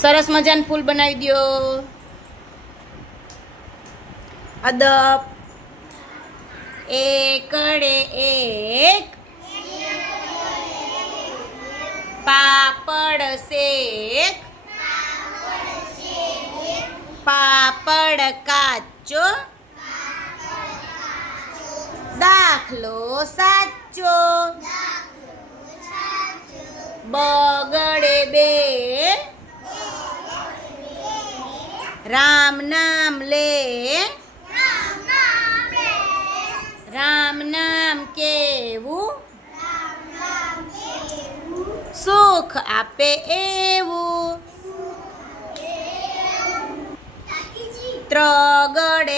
સરસ મજાનું ફૂલ બનાવી દ્યો. અદબ. એકડે એક. પાપડ શેક. પાપડ કાચો. દાખલો સાચો. બગડે રામ નામ લે. રામ નામ કેવું? સુખ આપે એવું. ત્રગડે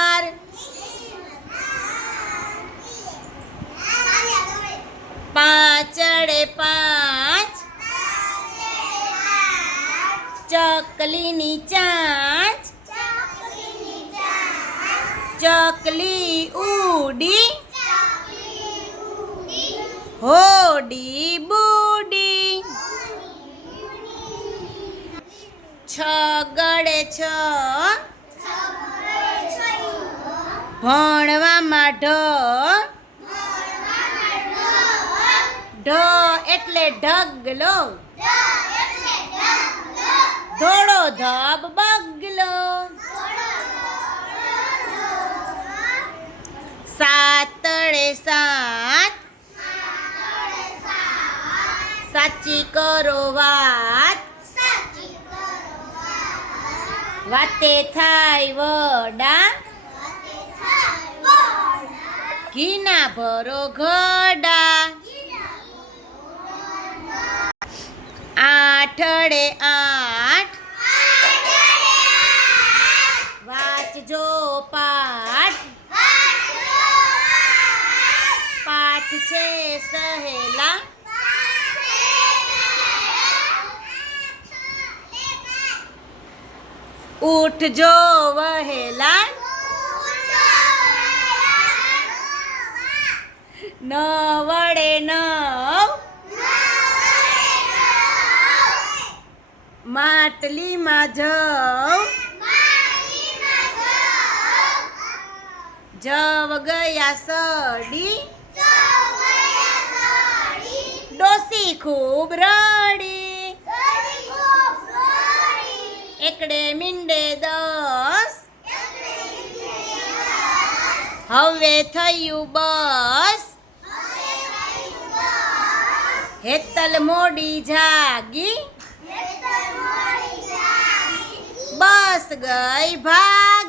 પાંચ. ચકલીની ચાંચ. ચકલી ઉડી. હોડી બુડી. છગડે છ. ભણવામાં ઢ ઢ એટલે ઢગલો ધોળો ધબ બગલો સાતડે સાત. સાચી કરો વાત. વાતે થાય વડા. ઘીના ભરો ઘડા. આઠડે આઠ. વાંચજો પાઠ. પાઠ છે સહેલા. ઉઠજો વહેલા. ન વડે નવ માટલીમાં જવ જવ ગયા સડી. ડોસી ખૂબ રડી. એકડે મીંડે દસ. હવે થયું બસ. હેતલ મોડી જાગી બસ ગઈ ભાઈ.